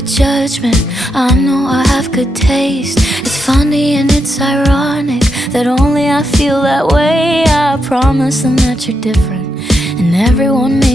good judgment, I know I have good taste. It's funny and it's ironic that only I feel that way. I promise them that you're different, and everyone makes